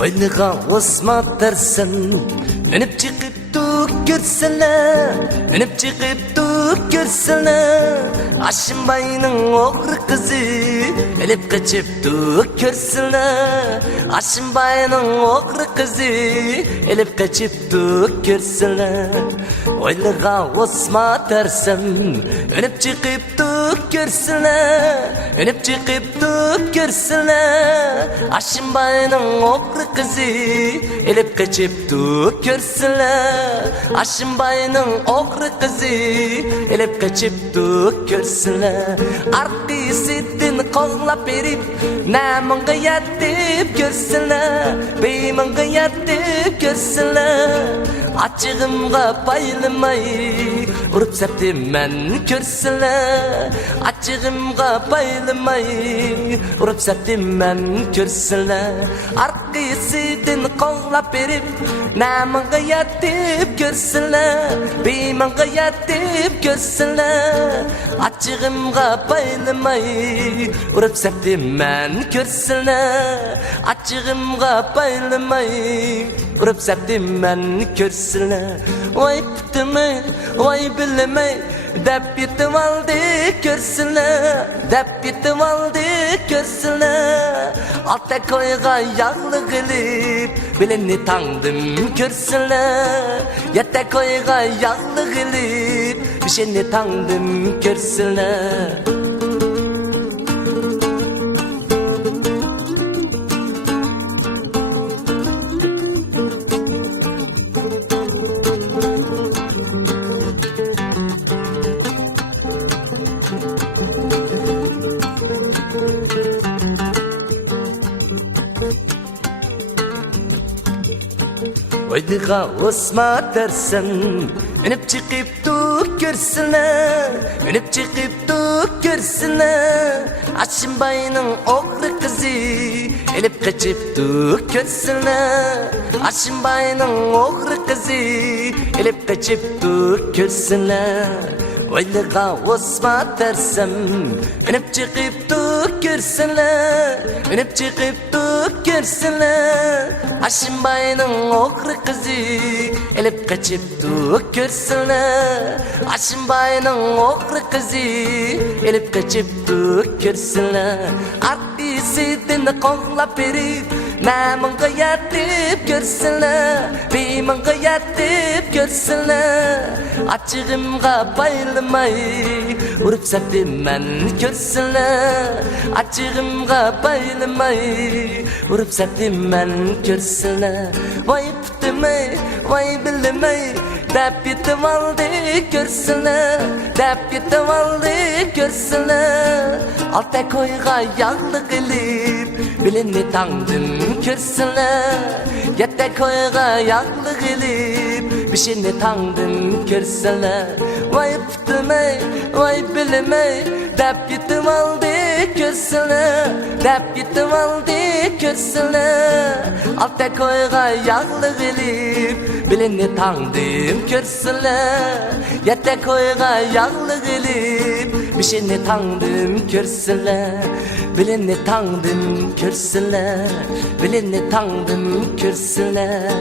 Oylığa osma dersen önüp çıkıp duk görseler, önüp çıkıp duk görseler. Aşımbay'ın oğru kızı elip kaçıp duk görseler. Aşımbay'ın oğru kızı elip kaçıp duk görseler. Oylığa osma dersen önüp çıkıp duk görseler, önüp çıkıp duk görseler. Aşımbay'ın oğru kızı elip kaçıp duk görseler. Aşımbay'ın oğru kızı elip kaçıp duk görseler. Arkasından kollap verip namınga yatıp görseler, beymınga yatıp görseler. Açığımga bayılmay urup septim men görseler. Açığımga bayılmay urup septim men görseler. Arkasından kollap verip namınga yatıp görseler, beymınga yatıp görseler. Açığımga bayılmay urup septim men görseler. Açığımga bayılmay urup septim men görseler. Vay pıtımı, vay bilimi dep yitip aldı görseler, dep yitip aldı görseler. Altta koyga yağlı gülüp bilini tanıdım görseler. Yatta koyga yağlı gülüp bir şeyini tanıdım görseler. Oylığa osma dersen önüp çıkıp duk görseler, önüp çıkıp duk görseler. Aşımbay'ın oğru kızı elip kaçıp duk görseler. Aşımbay'ın oğru kızı elip kaçıp duk görseler. Oylığa osma dersem önüp çıkıp duk görseler, önüp çıkıp duk görseler. Aşımbay'ın oğru kızı elip kaçıp duk görseler. Aşımbay'ın oğru kızı elip kaçıp duk görseler. Arkasından kollap verip namınga yatıp görseler, beymınga yatıp görseler. Açığımga bayılmay urup septim men görseler. Açığımga bayılmay urup septim men görseler. Vay pıtımı, vay bilimi dep yitip aldı görseler, dep yitip aldı görseler. Altta koyga yağlı gülüp bilini tanıdım görseler. Yatta koyga yağlı gülüp bir şeyini tanıdım görseler. Vay pıtımı, vay bilimi dep yitip aldı görseler, dep yitip aldı görseler. Altta koyga yağlı gülüp bilini tanıdım görseler. Yatta koyga yağlı gülüp bir şeyini tanıdım görseler. Bilini tanıdım görseler, bilini tanıdım görseler.